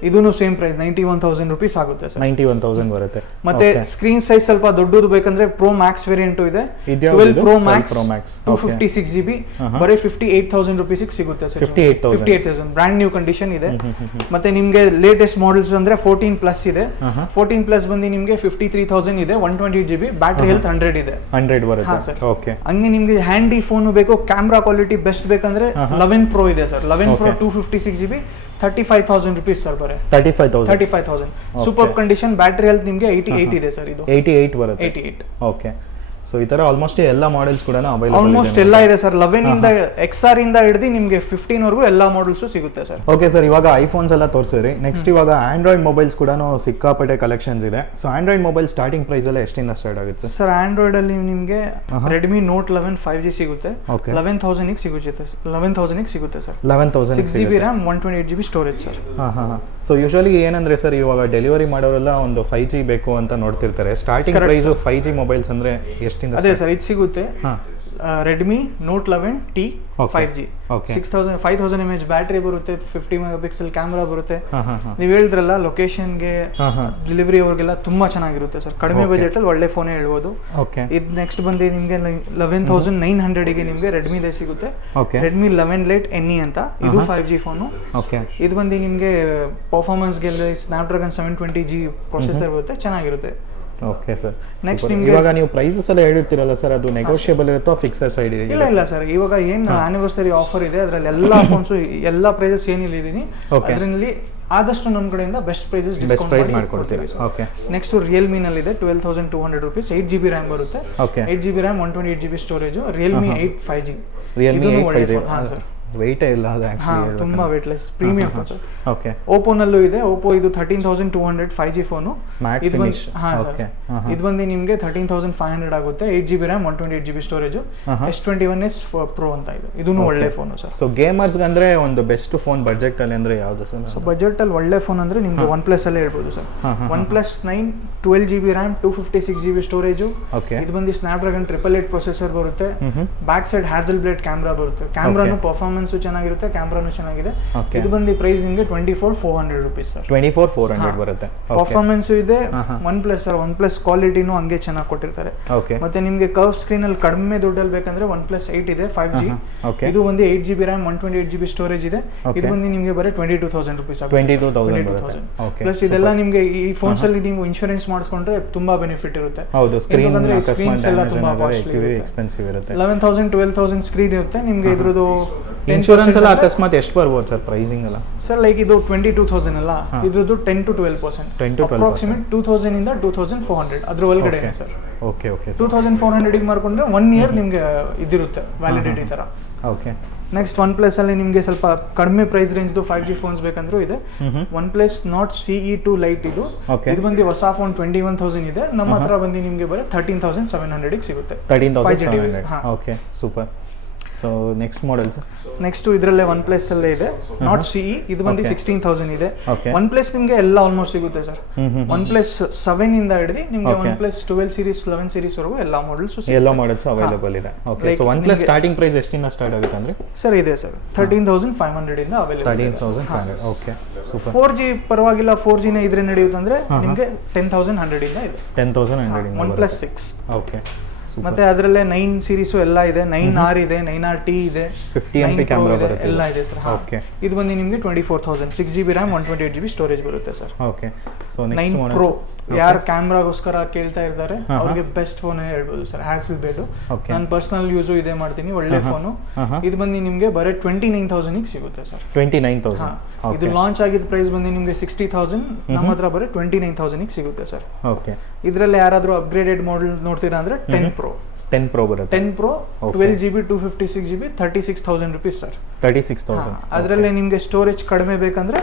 ಇದೂನು ಸೇಮ್ ಪ್ರೈಸ್ 91,000 ರೂಪೀಸ್ ಆಗುತ್ತೆ ಸರ್. 91,000 ಬರುತ್ತೆ. ಮತ್ತೆ ಸ್ಕ್ರೀನ್ ಸೈಜ್ ಸ್ವಲ್ಪ ದೊಡ್ಡದು ಬೇಕಂದ್ರೆ Pro Max ವೇರಿಯಂಟ್ ಇದೆ. 12 Pro Max 256GB ಬರೀ 58,000 ರೂಪೀಸ್ ಸಿಗುತ್ತೆ ಸರ್. 58,000 ಬ್ರ್ಯಾಂಡ್ ನ್ಯೂ ಕಂಡೀಷನ್ ಇದೆ. ಮತ್ತೆ ನಿಮ್ಗೆ ಲೇಟೆಸ್ಟ್ ಮಾಡೆಲ್ಸ್ ಅಂದ್ರೆ 14 Plus ಇದೆ. 14 Plus ಬಂದು ನಿಮ್ಗೆ 53,000 ಇದೆ. 128GB, ಬ್ಯಾಟ್ರಿ ಹೆಲ್ತ್ 100 ಇದೆ. 100 ಬರುತ್ತೆ. ಹಂಗೆ ನಿಮ್ಗೆ ಹ್ಯಾಂಡಿ ಫೋನ್ ಬೇಕು, ಕ್ಯಾಮ್ರಾ ಕ್ವಾಲಿಟಿ ಬೆಸ್ಟ್ ಬೇಕಂದ್ರೆ 11 Pro ಇದೆ sir. 11 Pro 256GB, 35,000 rupees sir. ಬರೀ 35,000. ಸೂಪರ್ ಕಂಡೀಷನ್, ಬ್ಯಾಟ್ರಿ ಹೆಲ್ತ್ ನಿಮ್ಗೆ 88 ಇದೆ ಸರ್. ಇದು 88 ಬರುತ್ತೆ. 88. ಓಕೆ. ಸೊ ಈ ತರ ಆಲ್ಮೋಸ್ಟ್ ಎಲ್ಲ ಮಾಡೆಲ್ಸ್ ಕೂಡ ಅವೈಲೇಬಲ್ ಆಲ್ಮೋಸ್ಟ್ ಎಲ್ಲ ಇದೆ ಸರ್ 11 ಇಂದ XR ಇಂದ ಹಿಡಿದು ನಿಮಗೆ 15 ವರೆಗೂ ಎಲ್ಲ ಮಾಡೆಲ್ಸ್ ಸಿಗುತ್ತೆ ಸರ್. ಓಕೆ ಸರ್, ಇವಾಗ ಐಫೋನ್ಸ್ ಎಲ್ಲ ತೋರಿಸಿದ್ರಿ. ನೆಕ್ಸ್ಟ್ ಇವಾಗ ಆಂಡ್ರಾಯ್ಡ್ ಮೊಬೈಲ್ಸ್ ಕೂಡ ಸಿಕ್ಕಾಪಟ್ಟೆ ಕಲೆಕ್ಷನ್ಸ್ ಇದೆ. So android mobile starting price ಎಲ್ಲ ಎಷ್ಟಿಂದ ಸ್ಟಾರ್ಟ್ ಆಗುತ್ತೆ ಸರ್? ಆಂಡ್ರಾಯ್ಡ್ ಅಲ್ಲಿ ನಿಮಗೆ Redmi Note 11 5G ಸಿಗುತ್ತೆ. Okay. 11,000 ಗೆ ಸಿಗುತ್ತೆ sir. 11,000 6GB RAM 128GB storage sir. So usually ಏನಂದ್ರೆ ಸರ್, ಇವಾಗ ಡೆಲಿವರಿ ಮಾಡೋರೆಲ್ಲ ಒಂದು 5G ಬೇಕು ಅಂತ ನೋಡ್ತಿರ್ತಾರೆ. ಸ್ಟಾರ್ಟಿಂಗ್ ಪ್ರೈಸ್ 5G ಮೊಬೈಲ್ಸ್ ಅಂದ್ರೆ ಎಷ್ಟಿಂದ? ಅದೇ ಸರ್, ಇದು ಸಿಗುತ್ತೆ. Redmi Note 11T 5G 5000 mAh battery ಬರುತ್ತೆ, 50 ಮೆಗಾಪಿಕ್ಸೆಲ್ ಕ್ಯಾಮ್ರಾ ಬರುತ್ತೆ. ನೀವು ಹೇಳಿದ್ರಲ್ಲ ಲೊಕೇಶನ್ಗೆ ಡೆಲಿವರಿ ಅವ್ರಿಗೆಲ್ಲ ತುಂಬಾ ಚೆನ್ನಾಗಿರುತ್ತೆ ಸರ್. ಕಡಿಮೆ ಬಜೆಟ್ ಅಲ್ಲಿ ಒಳ್ಳೆ ಫೋನೇ ಹೇಳ್ಬೋದು. ಇದು ನೆಕ್ಸ್ಟ್ ಬಂದು ನಿಮಗೆ 11,900 ಗೆ ನಿಮಗೆ Redmi ದೇ ಸಿಗುತ್ತೆ. Redmi 11 Lite NE ಅಂತ, ಇದು 5G ಫೋನು. ಇದು ಬಂದು ನಿಮಗೆ ಪರ್ಫಾರ್ಮೆನ್ಸ್ ಗೆ ಸ್ನ್ಯಾಪ್ಡ್ರಾಗನ್ 720G ಪ್ರೊಸೆಸರ್ ಬರುತ್ತೆ, ಚೆನ್ನಾಗಿರುತ್ತೆ. Okay sir. ನೆಕ್ಸ್ಟ್ ನಿಮಗೆ ಇವಾಗ ನೀವು ಪ್ರೈಸಸ್ ಎಲ್ಲ ಹೇಳಿರ್ತೀರಲ್ಲ ಸರ್, ಅದು ನೆಗೋಷಿಯಬಲ್ ಇರುತ್ತೋ ಫಿಕ್ಸೆಡ್ ಸೈಡ್ ಇದೆ? ಇಲ್ಲ ಸರ್, ಇವಾಗ ಏನು ಆನಿವರ್ಸರಿ ಆಫರ್ ಇದೆ ಅದರಲ್ಲಿ ಎಲ್ಲ ಫೋನ್ಸ್ ಎಲ್ಲ ಪ್ರೈಸಸ್ ಏನಿಲ್ಲ ಇದೀನಿ, ಅದರಲ್ಲಿ ಆದಷ್ಟು ನಮ್ಮ ಕಡೆಯಿಂದ ಬೆಸ್ಟ್ ಪ್ರೈಸಸ್ ಡಿಸ್ಕೌಂಟ್ ಮಾಡ್ಕೊಡ್ತೀವಿ. ಓಕೆ. ನೆಕ್ಸ್ಟ್ ರಿಯಲ್ಮಿ ನಲ್ಲಿ ಇದೆ 12,200 ರೂಪೀಸ್, 8GB RAM ಬರುತ್ತೆ. 8GB RAM 128GB storage. Realme 8 5G. Realme 8 5G. ಹಾ ಸರ್, ವೆಯ್ಟ್ ಇಲ್ಲ ಅದು ಆಕ್ಚುಲಿ ತುಂಬಾ weightless premium phone sir. Okay. Oppo ನಲ್ಲೂ ಇದೆ. ಓಪೋ ಇದು 13,200 5G ಫೋನು. ಇದು ಬಂದು ಇದು ಬಂದು ನಿಮಗೆ 13,500 ಆಗುತ್ತೆ. 8GB RAM 128GB storage. S21s Pro ಅಂತ ಇದೆ, ಇದೂ ಒಳ್ಳೆ ಫೋನು ಸರ್. ಸೊ ಗೇಮರ್ಸ್ ಅಂದ್ರೆ ಒಂದು ಬೆಸ್ಟ್ ಫೋನ್ ಬಜೆಟ್ ಅಲ್ಲಿ ಅಂದ್ರೆ ಯಾವುದು ಸರ್? ಸೊ ಬಜೆಟ್ ಅಲ್ಲಿ ಒಳ್ಳೆ ಫೋನ್ ಅಂದ್ರೆ ನಿಮಗೆ OnePlus ಅಲ್ಲೇ ಹೇಳ್ಬೋದು sir. OnePlus 9 12GB RAM 256GB storage. ಇದು ಬಂದು ಸ್ನ್ಯಾಪ್ಡ್ರಾಗನ್ 888 ಪ್ರೊಸೆಸರ್ ಬರುತ್ತೆ. Back side hassle blade camera ಬರುತ್ತೆ. ಕ್ಯಾಮ್ರಾನು ಪರ್ಫಾರ್ಮೆನ್ಸ್ ಚೆನ್ನಾಗಿರುತ್ತೆ, ಕ್ಯಾಮ್ರಾನು ಚೆನ್ನಾಗಿದೆ. ಇದು ಬಂದು ಪ್ರೈಸ್ ನಿಮಗೆ 24,400 ರೂಪೀಸ್ ಸರ್. 24,400 ಬರುತ್ತೆ. ಪರ್ಫಾರ್ಮೆನ್ಸ್ ಇದೆ. OnePlus ಸರ್, OnePlus ಕ್ವಾಲಿಟಿನೂ ಹಂಗೆ ಚೆನ್ನಾಗಿ ಕೊಟ್ಟಿರ್ತಾರೆ. ಮತ್ತೆ ನಿಮಗೆ ಕರ್ವ್ ಸ್ಕ್ರೀನ್ ಅಲ್ಲಿ ಕಡಿಮೆ ದುಡ್ಡಲ್ಲಿ ಬೇಕಂದ್ರೆ OnePlus 8 ಇದೆ 5G. ಇದು ಒಂದು 8GB RAM 128GB ಸ್ಟೋರೇಜ್ ಇದೆ. ಇದು ಬಂದು ನಿಮಗೆ ಬರೀ 22,000 ರೂಪೀಸ್ ಆಗುತ್ತೆ. 22,000 ಪ್ಲಸ್ ಇದೆಲ್ಲ ನಿಮಗೆ ಈ ಫೋನ್ಸ್ ಅಲ್ಲಿ ನೀವು ಇನ್ಶೂರೆನ್ಸ್ ಮಾಡಿಸ್ಕೊಂಡ್ರೆ ತುಂಬಾ ಬೆನಿಫಿಟ್ ಇರುತ್ತೆ. ಹೌದು, ಸ್ಕ್ರೀನ್ ಸ್ಕ್ರೀನ್ಸ್ ಎಲ್ಲ ತುಂಬಾ ಕಾಸ್ಟ್ಲಿ ಎಕ್ಸ್ಪೆನ್ಸಿವ್ ಇರುತ್ತೆ. 11,000 12,000 ಸ್ಕ್ರೀನ್ ಇರುತ್ತೆ ನಿಮಗೆ. ಇದ್ರದ್ದು ಇನ್ಶೂರೆನ್ಸ್ ಎಲ್ಲ ಅಕಸ್ಮಾತ್ ಎಷ್ಟು ಬರ್ಬೋದು ಸರ್ ಪ್ರೈಸಿಂಗ್ ಎಲ್ಲ? ಸರ್ ಲೈಕ್ ಇದು 22,000 ಅಲ್ಲ, ಇದ್ರದ್ದು 10 to 12%, ಅಪ್ರಾಕ್ಸಿಮೇಟ್ 2,000 ಇಂದ 2,400 ಅದ್ರ ಒಳಗಡೆ ಸರ್. Okay okay. 2,400 ಗೆ ಮಾಡ್ಕೊಂಡ್ರೆ 1 year ನಿಮಗೆ ಇದಿರುತ್ತೆ ವ್ಯಾಲಿಡಿಟಿ ತರ. ಓಕೆ. ನೆಕ್ಸ್ಟ್ OnePlus ಅಲ್ಲಿ ನಿಮಗೆ ಸ್ವಲ್ಪ ಕಡಿಮೆ ಪ್ರೈಸ್ ರೇಂಜ್ದು 5G ಫೋನ್ಸ್ ಬೇಕಂದ್ರೂ ಇದೆ. OnePlus Nord CE2 Lite ಇದು ಬಂದು ಹೊಸ ಫೋನ್ 21,000 ಇದೆ. ನಮ್ಮ ಹತ್ರ ಬಂದು ನಿಮಗೆ ಬರೀ 13,700 ಗೆ ಸಿಗುತ್ತೆ. 13,700. Okay, super. So next models? Next ಇದರಲ್ಲೇ OnePlus ಅಲ್ಲೇ ಇದೆ Nord CE, ಇದು ಬಂದು 16,000 ಇದೆ. OnePlus ನಿಮಗೆ ಎಲ್ಲ ಆಲ್ಮೋಸ್ಟ್ ಸಿಗುತ್ತೆ ಸರ್. OnePlus 7 ಇಂದ ಹಿಡಿದು ನಿಮಗೆ OnePlus 12 ಸೀರೀಸ್ 11 ಸೀರೀಸ್ ವರೆಗೂ ಎಲ್ಲ ಮಾಡೆಲ್ಸ್ ಅವೈಲೇಬಲ್ ಇದೆ. ಓಕೆ. ಸೊ OnePlus ಸ್ಟಾರ್ಟಿಂಗ್ ಪ್ರೈಸ್ ಎಷ್ಟಿಂದ ಸ್ಟಾರ್ಟ್ ಆಗುತ್ತೆ ಅಂದ್ರೆ ಸರ್? ಇದೆ ಸರ್ 13,500 ಇಂದ ಅವೈಲೇಬಲ್. 13,500. Okay, super. 4G ಪರವಾಗಿಲ್ಲ, 4G ನೇ ಇದ್ರೆ ನಡೆಯುತ್ತೆ ಅಂದ್ರೆ ನಿಮಗೆ 10,100 ಇಂದ ಇದೆ. 10,100 ಇಂದ OnePlus 6. ಓಕೆ. ಮತ್ತೆ ಅದರಲ್ಲೇ 9 ಸೀರೀಸು ಎಲ್ಲ ಇದೆ. 9R ಇದೆ, 9RT ಇದೆ, 50MP ಕ್ಯಾಮೆರಾ ಬರುತ್ತೆ, ಎಲ್ಲ ಇದೆ ಸರ್. ಓಕೆ. ಇದು ಬಂದು ನಿಮಗೆ 24,000 6GB RAM 128GB ಸ್ಟೋರೇಜ್ ಬರುತ್ತೆ sir. Okay. So next 9 Pro ಯಾರು ಕ್ಯಾಮ್ರಾಗೋಸ್ಕರ ಕೇಳ್ತಾ ಇದ್ದಾರೆ ಅವ್ರಿಗೆ ಬೆಸ್ಟ್ ಫೋನ್ ಹೇಳ್ಬೋದು ಸರ್. ಹ್ಯಾಸಲ್ ಬೇಡು, ನಾನು ಪರ್ಸನಲ್ ಯೂಸು ಇದೇ ಮಾಡ್ತೀನಿ, ಒಳ್ಳೆ ಫೋನು. ಇದು ಬಂದು ನಿಮಗೆ ಬರೀ 29,000 ಗೆ ಸಿಗುತ್ತೆ ಸರ್. 29,000. ಇದು ಲಾಂಚ್ ಆಗಿದ್ದ ಪ್ರೈಸ್ ಬಂದು ನಿಮಗೆ 60,000, ನಮ್ಮ ಹತ್ರ ಬರೀ 29,000 ಗೆ ಸಿಗುತ್ತೆ ಸರ್. ಓಕೆ. ಇದರಲ್ಲಿ ಯಾರಾದರೂ ಅಪ್ಗ್ರೇಡೆಡ್ ಮಾಡೆಲ್ ನೋಡ್ತೀರಾ ಅಂದ್ರೆ 10 Pro ಬರುತ್ತೆ. 10 Pro 12GB 256GB 36,000 rupees sir. 36,000. ಅದರಲ್ಲೇ ನಿಮಗೆ ಸ್ಟೋರೇಜ್ ಕಡಿಮೆ ಬೇಕಂದ್ರೆ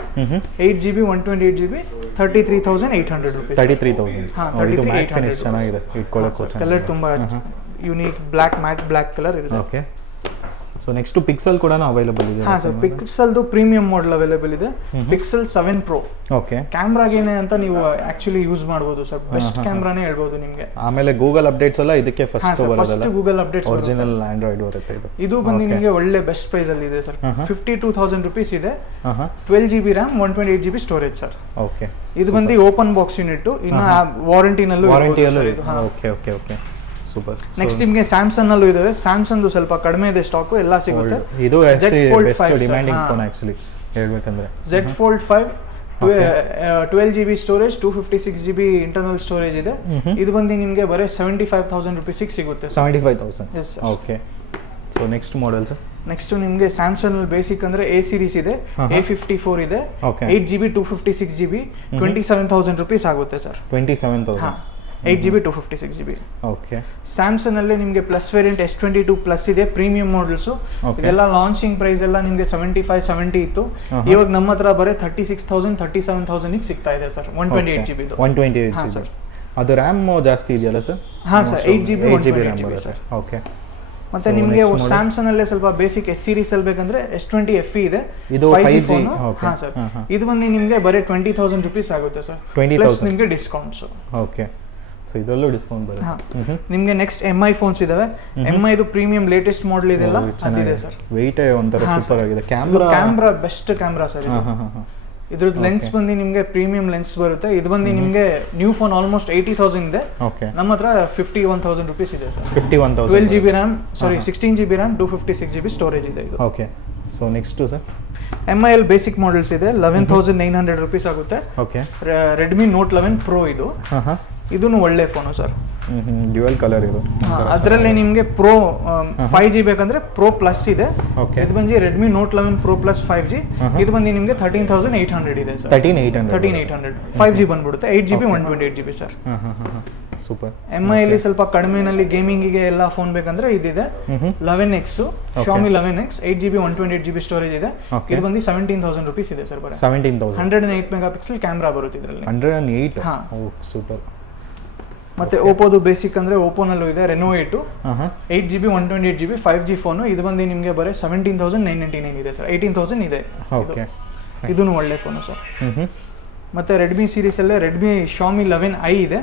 8GB 128GB 33,800 ರೂಪೀಸ್. 33,000. ಇದು ಮ್ಯಾಟ್ ಫಿನಿಶ್ ಚೆನ್ನಾಗಿದೆ, ಇಟ್ಕೊಳ್ಳೋಕೆ ಕಲರ್ ತುಂಬಾ unique black matte black colour ಇದೆ. ಓಕೆ. ಸೊ ನೆಕ್ಸ್ಟ್ ಪಿಕ್ಸೆಲ್ ಕೂಡ ಅವೈಲೇಬಲ್ ಇದೆ. ಹಾ ಸರ್, ಪಿಕ್ಸೆಲ್ದು ಪ್ರೀಮಿಯಂ ಮಾಡೆಲ್ ಅವೈಲೇಬಲ್ ಇದೆ. Pixel 7 Pro. ಓಕೆ. ಕ್ಯಾಮ್ರಾಗೇನೆ ಅಂತ ನೀವು ಆಕ್ಚುಲಿ ಯೂಸ್ ಮಾಡಬಹುದು ಸರ್. ಬೆಸ್ಟ್ ಕ್ಯಾಮ್ರಾನೇ ಹೇಳ್ಬೋದು ನಿಮಗೆ. ಆಮೇಲೆ ಗೂಗಲ್ ಅಪ್ಡೇಟ್ಸ್ ಎಲ್ಲ ಇದಕ್ಕೆ ಫಸ್ಟ್ ಬರೋದಲ್ಲ? ಗೂಗಲ್ ಅಪ್ಡೇಟ್ಸ್ ಒರಿಜಿನಲ್ ಆಂಡ್ರಾಯ್ಡ್ ಬರುತ್ತೆ ಇದು. ಇದು ಬಂದು ನಿಮಗೆ ಒಳ್ಳೆ ಬೆಸ್ಟ್ ಪ್ರೈಸ್ ಅಲ್ಲಿ ಇದೆ ಸರ್. 52,000 ರೂಪೀಸ್ ಇದೆ. 12GB RAM 128GB storage sir. Okay. ಇದು ಬಂದು ಓಪನ್ ಬಾಕ್ಸ್ ಯೂನಿಟ್, ಇನ್ನು ವಾರಂಟಿನಲ್ಲೂ. Okay okay okay, super. Next ನಿಮಗೆ ಸ್ಯಾಮ್ಸಂಗ್ ನಲ್ಲೂ ಇದೆ. ಸ್ಯಾಮ್ಸಂಗ್ ಸ್ವಲ್ಪ ಕಡಿಮೆ ಇದೆ ಸ್ಟಾಕ್, ಎಲ್ಲ ಸಿಗುತ್ತೆ. ಇದು ಬೆಸ್ಟ್ ಡಿಮ್ಯಾಂಡಿಂಗ್ ಫೋನ್ ಆಕ್ಚುಲಿ ಹೇಳ್ಬೇಕಂದ್ರೆ. Z Fold 5 12GB storage 256GB internal storage ಇದೆ. ಇದು ಬಂದು ನಿಮಗೆ ಬರೀ 75,000 ರೂಪೀಸ್ ಸಿಗುತ್ತೆ. 75,000. Yes. Okay. So next models? Next ನಿಮಗೆ ಸ್ಯಾಮ್ಸಂಗ್ ಬೇಸಿಕ್ ಅಂದ್ರೆ A ಸೀರೀಸ್ ಇದೆ, A54 ಇದೆ, 8GB 256GB 27,000 ರೂಪೀಸ್ ಆಗುತ್ತೆ sir. 27,000. 8GB 256GB. Okay Samsung ಅಲ್ಲಿ ನಿಮಗೆ ಪ್ಲಸ್ ವೇರಿಯಂಟ್ S22 ಪ್ಲಸ್ ಇದೆ, ಪ್ರೀಮಿಯಂ ಮಾಡಲ್ಸ್. Okay. ಇದೆಲ್ಲ ಲಾಂಚಿಂಗ್ ಪ್ರೈಸ್ ಎಲ್ಲ ನಿಮಗೆ 75-70 ಇತ್ತು. ಇವಾಗ ನಮ್ಮ ಹತ್ರ ಬರೀ 36,000 37,000 ಸಿಗ್ತಾ ಇದೆ ಸರ್. 128GB ಇದು. 128 ಹಾ GB. ಸರ್. ಅದು ರ್ಯಾಮ್ ಜಾಸ್ತಿ ಇದೆಯಲ್ಲ ಸರ್? ಹಾ sir, 8GB 8GB 128GB RAM sir. Okay. ಮತ್ತೆ ನಿಮಗೆ ಸ್ಯಾಮ್ಸಂಗ್ ಅಲ್ಲೇ ಸ್ವಲ್ಪ ಬೇಸಿಕ್ S ಸೀರೀಸ್ ಅಲ್ಲಿ ಬೇಕಂದ್ರೆ S20 FE ಇದೆ, ಇದು 5G 5G, ಫೋನ್. okay. ಹಾ ಸರ್, ಇದು ಬಂದು ನಿಮಗೆ ಬರೀ 20,000 rupees ಆಗುತ್ತೆ ಸರ್. 20,000 ಪ್ಲಸ್ ನಿಮಗೆ ಡಿಸ್ಕೌಂಟ್ಸ್. ಓಕೆ, ಸೊ ಇದರಲ್ಲೂ ಡಿಸ್ಕೌಂಟ್ ಹಾ, ಬರುತ್ತೆ. ನಿಮಗೆ ನೆಕ್ಸ್ಟ್ MI ಫೋನ್ಸ್ ಇದಾವೆ. MI ಇದು ಪ್ರೀಮಿಯಂ ಲೇಟೆಸ್ಟ್ ಮಾಡೆಲ್ ಇದೆಲ್ಲ ಅದಿದೆ ಸರ್. ವೆಯ್ಟ್ ಒಂಥರ ಹಾ ಸೂಪರ್ ಸರ್. ಆಗಿದೆ. ಕ್ಯಾಮ್ರಾ ಬೆಸ್ಟ್ ಕ್ಯಾಮ್ರಾ ಸರ್ ಇದು. ಇದ್ರದ್ದು ಲೆನ್ಸ್ ಬಂದು ನಿಮಗೆ ಪ್ರೀಮಿಯಂ ಲೆನ್ಸ್ ಬರುತ್ತೆ. ಇದು ಬಂದು ನಿಮಗೆ ನ್ಯೂ ಫೋನ್ ಆಲ್ಮೋಸ್ಟ್ 80,000 ಇದೆ. ಓಕೆ, ನಮ್ಮ ಹತ್ರ 51,000 rupees ಇದೆ ಸರ್. 51,000. 12GB ರ್ಯಾಮ್, ಸಾರಿ 16GB ರ್ಯಾಮ್, 256GB ಸ್ಟೋರೇಜ್ ಇದೆ ಇದು. Okay, so next sir? MI ಅಲ್ಲಿ ಬೇಸಿಕ್ ಮಾಡೆಲ್ಸ್ ಇದೆ, 11,900 rupees ಆಗುತ್ತೆ. ಓಕೆ, ರೆಡ್ಮಿ ನೋಟ್ 11 Pro ಇದು. ಇದೂ ಒಳ್ಳೆ ಫೋನು ಸರ್. ಡ್ಯುಯಲ್ ಕಲರ್ ಇದು. ಅದರಲ್ಲಿ ನಿಮಗೆ ಪ್ರೋ 5G ಬೇಕಂದ್ರೆ ಪ್ರೋ ಪ್ಲಸ್ ಇದೆ. ಓಕೆ, ಇದು ಬಂದು Redmi note 11 Pro plus 5G. ಇದು ಬಂದು ನಿಮಗೆ 13,800 ಇದೆ ಸರ್. 13,800 5G ಬಂದ್ಬಿಡುತ್ತೆ. 8GB 128GB sir. Super. MI ಅಲ್ಲಿ ಸ್ವಲ್ಪ ಕಡಿಮೆನಲ್ಲಿ ಗೇಮಿಂಗಿಗೆ ಎಲ್ಲ ಫೋನ್ ಬೇಕಂದ್ರೆ ಇದಿದೆ 11X, Xiaomi 11X, 8GB 128GB storage ಇದೆ. ಇದು ಬಂದು 17,000 rupees ಇದೆ ಸರ್. ಬರೀ 17,000. 108 ಮೆಗಾಪಿಕ್ಸೆಲ್ ಕ್ಯಾಮ್ರಾ ಬರುತ್ತೆ ಇದರಲ್ಲಿ. 108. ಹಾ. ಓ ಸೂಪರ್. ಮತ್ತೆ ಓಪೋದು ಬೇಸಿಕ್ ಅಂದ್ರೆ ಓಪೋನಲ್ಲೂ ಇದೆ Reno 8, 8GB 128GB 5G phone. ಇದು ಬಂದು ನಿಮಗೆ ಬರೀ 17,999 ಇದೆ ಸರ್. 18,000 ಇದೆ. ಓಕೆ, ಇದೂ ಒಳ್ಳೆ ಫೋನು ಸರ್. ಮತ್ತೆ ರೆಡ್ಮಿ ಸೀರೀಸ್ ಅಲ್ಲೇ ರೆಡ್ಮಿ Xiaomi 11i ಇದೆ.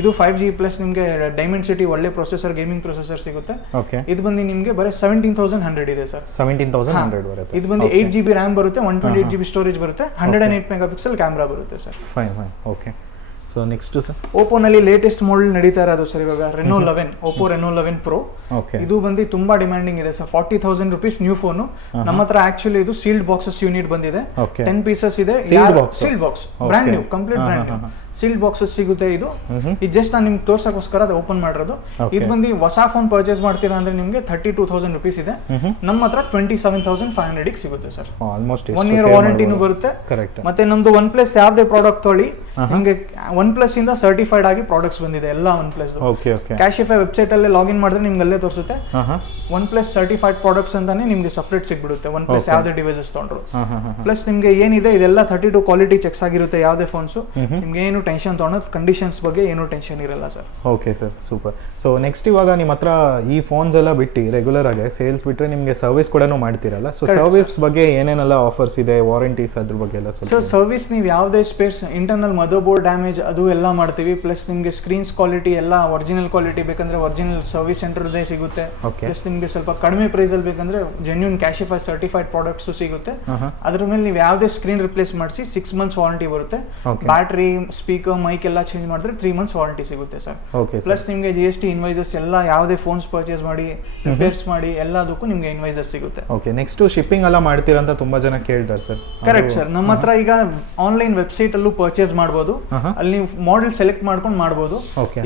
ಇದು 5G ಪ್ಲಸ್ ನಿಮಗೆ ಡೈಮಂಡ್ ಸಿಟಿ ಒಳ್ಳೆ ಪ್ರೊಸೆಸರ್, ಗೇಮಿಂಗ್ ಪ್ರೊಸೆಸರ್ ಸಿಗುತ್ತೆ. ಓಕೆ, ಇದು ಬಂದು ನಿಮಗೆ ಬರೀ 17,100 ಇದೆ ಸರ್. 17,100 ಬರುತ್ತೆ. ಇದು ಬಂದು 8GB ರ್ಯಾಮ್ ಬರುತ್ತೆ, 128GB ಸ್ಟೋರೇಜ್ ಬರುತ್ತೆ, 108 ಮೆಗಾಪಿಕ್ಸೆಲ್ ಕ್ಯಾಮ್ರಾ ಬರುತ್ತೆ sir. Fine fine. Okay, so next sir? ಓಪೋನಲ್ಲಿ ಲೇಟೆಸ್ಟ್ ಮಾಡೆಲ್ ನಡೀತಾ ಇರೋದು ಸರ್ ಇವಾಗ ರೆನೋ 11, ಓಪೋ ರೆನೋ 11 Pro. ಓಕೆ, ಇದು ಬಂದು ತುಂಬಾ ಡಿಮ್ಯಾಂಡಿಂಗ್ ಇದೆ ಸರ್. 40,000 rupees new phone. ನಮ್ಮ ಹತ್ರ ಆಕ್ಚುಲಿ ಇದು ಸೀಲ್ಡ್ ಬಾಕ್ಸಸ್ ಯೂನಿಟ್ ಬಂದಿದೆ. ಓಕೆ, 10 ಪೀಸಸ್ ಇದೆ. Sealed box? Sealed box brand new, complete brand new sealed boxes ಸಿಗುತ್ತೆ. ಇದು ಜಸ್ಟ್ ನಾನು ನಿಮ್ಗೆ ತೋರ್ಸಕ್ಕೋಸ್ಕರ ಅದು ಓಪನ್ ಮಾಡಿರೋದು. ಇದು ಬಂದು ಹೊಸ ಫೋನ್ ಪರ್ಚೇಸ್ ಮಾಡ್ತೀರಾ ಅಂದ್ರೆ ನಿಮಗೆ 32,000 rupees ಇದೆ. ನಮ್ಮ ಹತ್ರ 27,500 ಸಿಗುತ್ತೆ ಸರ್. ಆಲ್ಮೋಸ್ಟ್ 1 year ವಾರಂಟಿನೂ ಬರುತ್ತೆ. ಕರೆಕ್ಟ್. ಮತ್ತೆ ನಮ್ದು OnePlus ಯಾವ್ದೇ ಪ್ರಾಡಕ್ಟ್ ತೊಳಿ ನಿಮಗೆ OnePlus ಇಂದ ಸರ್ಟಿಫೈಡ್ ಆಗಿ ಪ್ರಾಡಕ್ಟ್ಸ್ ಬಂದಿದೆ ಎಲ್ಲ OnePlus. Okay okay, Cashify website ಅಲ್ಲೇ ಲಾಗಿನ್ ಮಾಡಿದ್ರೆ ನಿಮ್ಗೆ ಅಲ್ಲೇ ತೋರಿಸುತ್ತೆ. OnePlus ಸರ್ಟಿಫೈಡ್ ಪ್ರಾಡಕ್ಟ್ಸ್ ಅಂತಾನೆ ನಿಮ್ಗೆ ಸಪ್ರೇಟ್ ಸಿಗ್ಬಿಡುತ್ತೆ. OnePlus ಯಾವ್ದೇ ಡಿವೈಸಸ್ ತಗೊಂಡ್ರು. ಪ್ಲಸ್ ನಿಮ್ಗೆ ಏನಿದೆ ಇದೆಲ್ಲ 32 ಕ್ವಾಲಿಟಿ ಚೆಕ್ಸ್ ಆಗಿರುತ್ತೆ ಯಾವ್ದೇ ಫೋನ್ಸ್. ನಿಮ್ಗೆ ಏನು ಟೆನ್ಷನ್ ತಗೊಳೋದು ಕಂಡೀಷನ್ಸ್ ಬಗ್ಗೆ ಏನು ಟೆನ್ಷನ್ ಇರಲ್ಲ sir. Okay sir, super. So next ಇವಾಗ ನಿಮ್ಮ ಹತ್ರ ಈ ಫೋನ್ಸ್ ಎಲ್ಲ ಬಿಟ್ಟು ರೆಗ್ಯುಲರ್ ಆಗಿ ಸೇಲ್ಸ್ ಬಿಟ್ಟರೆ ನಿಮಗೆ ಸರ್ವಿಸ್ ಕೂಡ ಮಾಡ್ತೀರಲ್ಲ. ಸೊ ಸರ್ವಿಸ್ ಬಗ್ಗೆ ಏನೇನೆಲ್ಲ ಆಫರ್ಸ್ ಇದೆ, ವಾರಂಟೀಸ್ ಅದ್ರ ಬಗ್ಗೆ ಎಲ್ಲ ಸರ್? ಸರ್ವಿಸ್ ನೀವು ಯಾವುದೇ space internal mother board damage ಅದು ಎಲ್ಲ ಮಾಡ್ತೀವಿ. ಪ್ಲಸ್ ನಿಮಗೆ ಸ್ಕ್ರೀನ್ಸ್ ಕ್ವಾಲಿಟಿ ಎಲ್ಲ ಒರಿಜಿನಲ್ ಕ್ವಾಲಿಟಿ ಬೇಕಂದ್ರೆ ಒರಿಜಿನಲ್ ಸರ್ವಿಸ್ ಸೆಂಟರ್ದೇ ಸಿಗುತ್ತೆ. ಪ್ಲಸ್ ನಿಮಗೆ ಸ್ವಲ್ಪ ಕಡಿಮೆ ಪ್ರೈಸ್ ಅಲ್ಲಿ ಬೇಕಂದ್ರೆ ಜೆನ್ಯೂನ್ ಕ್ಯಾಶಿಫೈ ಸರ್ಟಿಫೈಡ್ ಪ್ರಾಡಕ್ಟ್ಸ್ ಸಿಗುತ್ತೆ. ಅದ್ರ ಮೇಲೆ ನೀವು ಯಾವುದೇ ಸ್ಕ್ರೀನ್ ರಿಪ್ಲೇಸ್ ಮಾಡಿಸಿ 6 months ವಾರಂಟಿ ಬರುತ್ತೆ. ಬ್ಯಾಟ್ರಿ, ಸ್ಪೀಕರ್, ಮೈಕ್ ಎಲ್ಲ ಚೇಂಜ್ ಮಾಡಿದ್ರೆ 3 months ವಾರಂಟಿ ಸಿಗುತ್ತೆ ಸರ್. ಪ್ಲಸ್ ನಿಮಗೆ GST ಇನ್ವೈಸಸ್ ಎಲ್ಲ ಯಾವುದೇ ಫೋನ್ಸ್ ಪರ್ಚೇಸ್ ಮಾಡಿ ರಿಪೇರ್ಸ್ ಮಾಡಿ ಎಲ್ಲದಕ್ಕೂ ನಿಮಗೆ ಇನ್ವೈಸಸ್ ಸಿಗುತ್ತೆ. ಓಕೆ, ನೆಕ್ಸ್ಟ್ ಶಿಪ್ಪಿಂಗ್ ಎಲ್ಲ ಮಾಡ್ತೀರಾ ಅಂತ ತುಂಬಾ ಜನ ಕೇಳ್ತಾರೆ ಸರ್. Correct sir. ನಮ್ಮ ಹತ್ರ ಈಗ ಆನ್ಲೈನ್ ವೆಬ್ಸೈಟ್ ಅಲ್ಲೂ ಪರ್ಚೇಸ್ ಮಾಡಬಹುದು. ಅಲ್ಲಿ ನೀವು ಮಾಡೆಲ್ ಸೆಲೆಕ್ಟ್ ಮಾಡ್ಕೊಂಡು ಮಾಡಬಹುದು.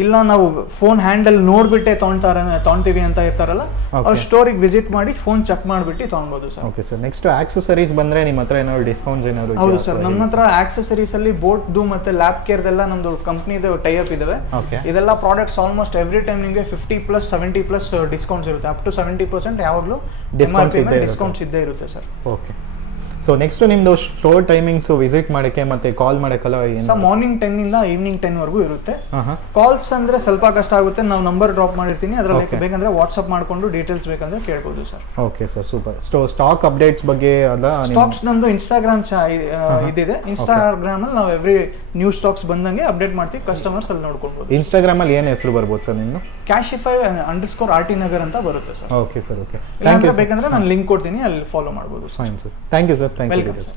ಇಲ್ಲ ನಾವು ಫೋನ್ ಹ್ಯಾಂಡಲ್ ನೋಡ್ಬಿಟ್ಟೆ ತಗೊಂತೀವಿ ಅಂತ ಇರ್ತಾರಲ್ಲ, ಅವ್ರ ಸ್ಟೋರಿಗೆ ವಿಸಿಟ್ ಮಾಡಿ ಫೋನ್ ಚೆಕ್ ಮಾಡಿಬಿಟ್ಟು ತಗೊಳ್ಬಹುದು sir. Okay sir. Next accessories ಬಂದ್ರೆ ನಿಮ್ಮ ಹತ್ರ ಏನಾದ್ರು ಡಿಸ್ಕೌಂಟ್ಸ್ ಏನಾದ್ರು? ಹೌದು ಸರ್, ನಮ್ಮ ಹತ್ರ ಆಕ್ಸೆಸರೀಸ್ ಅಲ್ಲಿ ಬೋಟ್ದು ಮತ್ತೆ ಲ್ಯಾಪ್ ಕೇರ್ದೆಲ್ಲ ನಮ್ದು ಕಂಪ್ನಿದು ಟೈ ಅಪ್ ಇದಾವೆ. ಇದೆಲ್ಲ ಪ್ರಾಡಕ್ಟ್ಸ್ ಆಲ್ಮೋಸ್ಟ್ ಎವ್ರಿ ಟೈಮ್ ನಿಮಗೆ 50+ 70+ ಡಿಸ್ಕೌಂಟ್ಸ್ ಇರುತ್ತೆ. ಅಪ್ ಟು 70% ಯಾವಾಗಲೂ ಡಿಸ್ಕೌಂಟ್ಸ್ ಇದ್ದೇ ಇರುತ್ತೆ ಸರ್. ಓಕೆ, ಸೊ ನೆಕ್ಸ್ಟ್ ನಿಮ್ದು ಸ್ಟೋರ್ ಟೈಮಿಂಗ್ಸ್ ವಿಸಿಟ್ ಮಾಡಕ್ಕೆ ಮತ್ತೆ ಕಾಲ್ ಮಾಡಕ್ಕೆಲ್ಲ ಸರ್ ಮಾರ್ನಿಂಗ್ 10 ಇಂದ ಈವ್ನಿಂಗ್ 10 ವರೆಗೂ ಇರುತ್ತೆ. ಕಾಲ್ಸ್ ಅಂದ್ರೆ ಸ್ವಲ್ಪ ಕಷ್ಟ ಆಗುತ್ತೆ. ನಾವು ನಂಬರ್ ಡ್ರಾಪ್ ಮಾಡಿರ್ತೀನಿ, ಅದ್ರಲ್ಲಿ ಬೇಕಂದ್ರೆ ವಾಟ್ಸ್ಆಪ್ ಮಾಡ್ಕೊಂಡು ಡೀಟೇಲ್ಸ್ ಬೇಕಂದ್ರೆ ಕೇಳ್ಬೋದು sir. Okay sir, super. Stock updates ಬಗ್ಗೆ ಅಲ್ಲ, ಸ್ಟಾಕ್ಸ್ ನಮ್ದು ಇನ್ಸ್ಟಾಗ್ರಾಮ್ ಇದಿದೆ. ಇನ್ಸ್ಟಾಗ್ರಾಮ್ ಅಲ್ಲಿ ನಾವು ಎವ್ರಿ ನ್ಯೂ ಸ್ಟಾಕ್ಸ್ ಬಂದಂಗೆ ಅಪ್ಡೇಟ್ ಮಾಡ್ತೀವಿ. ಕಸ್ಟಮರ್ಸ್ ಅಲ್ಲಿ ನೋಡ್ಕೊಳ್ಬೋದು. ಇನ್ಸ್ಟಾಗ್ರಾಮ್ ಅಲ್ಲಿ ಏನು ಹೆಸರು ಬರ್ಬೋದು ಸರ್ ನಿಮ್ದು? Cashify_RT Nagar ಅಂತ ಬರುತ್ತೆ ಸರ್. Okay sir, okay. ಬೇಕಂದ್ರೆ ನಾನು ಲಿಂಕ್ ಕೊಡ್ತೀನಿ, ಅಲ್ಲಿ ಫಾಲೋ ಮಾಡ್ಬೋದು. Fine sir, thank you sir. Thank you. Welcome, sir.